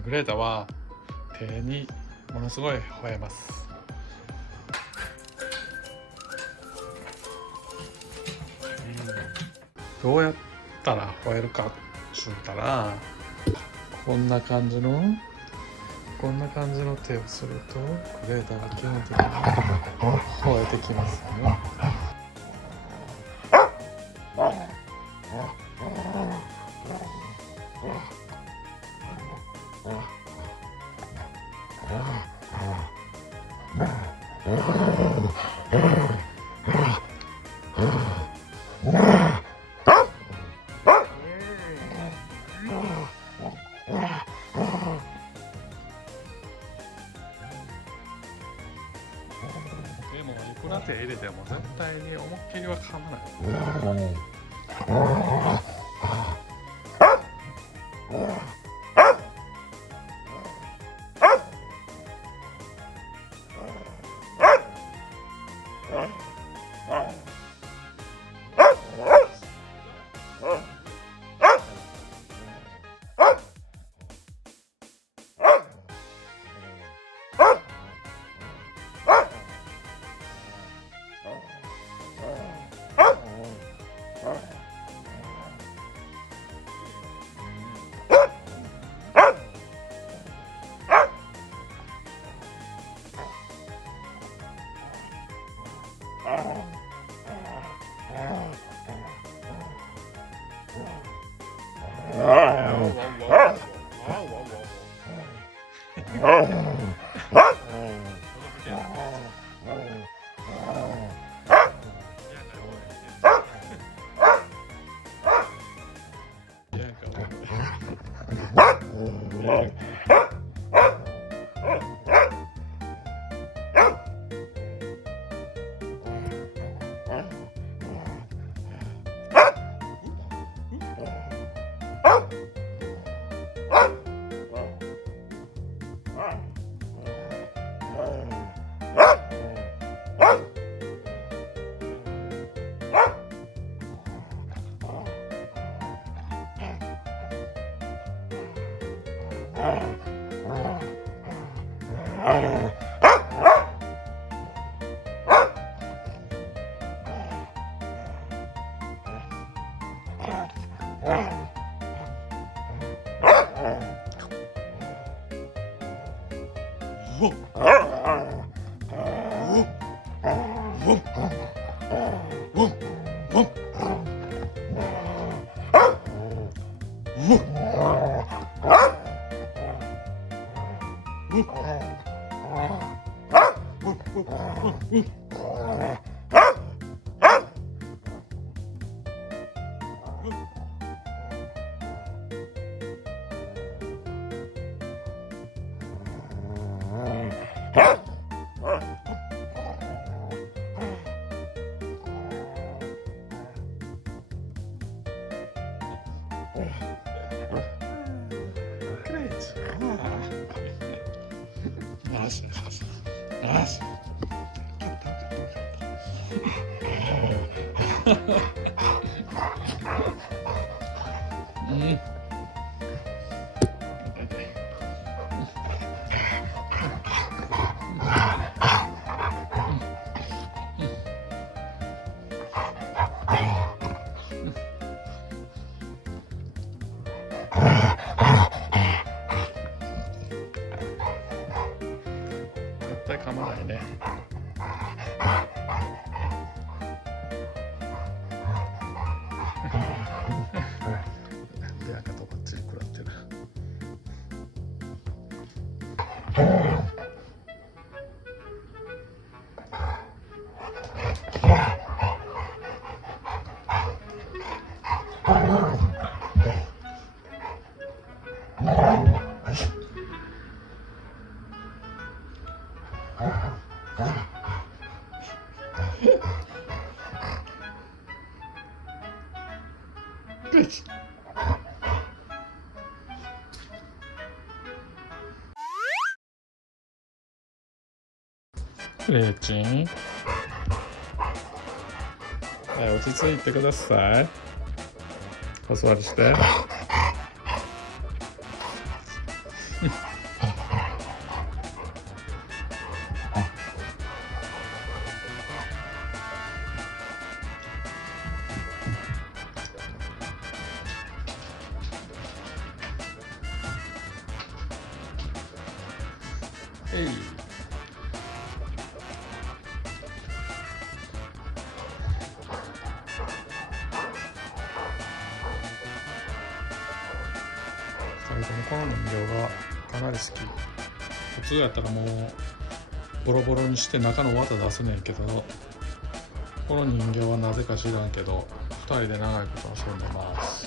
グレータは手にものすごい吠えます。どうやったら吠えるかっつったら、こんな感じの手をするとグレータが基本的に吠えてきますよ。でもいくら手入れても絶対に思いっきりは噛まない。絶対噛まないね。で、赤とばっちり食らってる。レイチン、はい、落ち着いてください。お座りして。2人ともこの人形がかなり好き。普通やったらもうボロボロにして中の綿出せねえけど、この人形はなぜか知らんけど2人で長いこと遊んでます。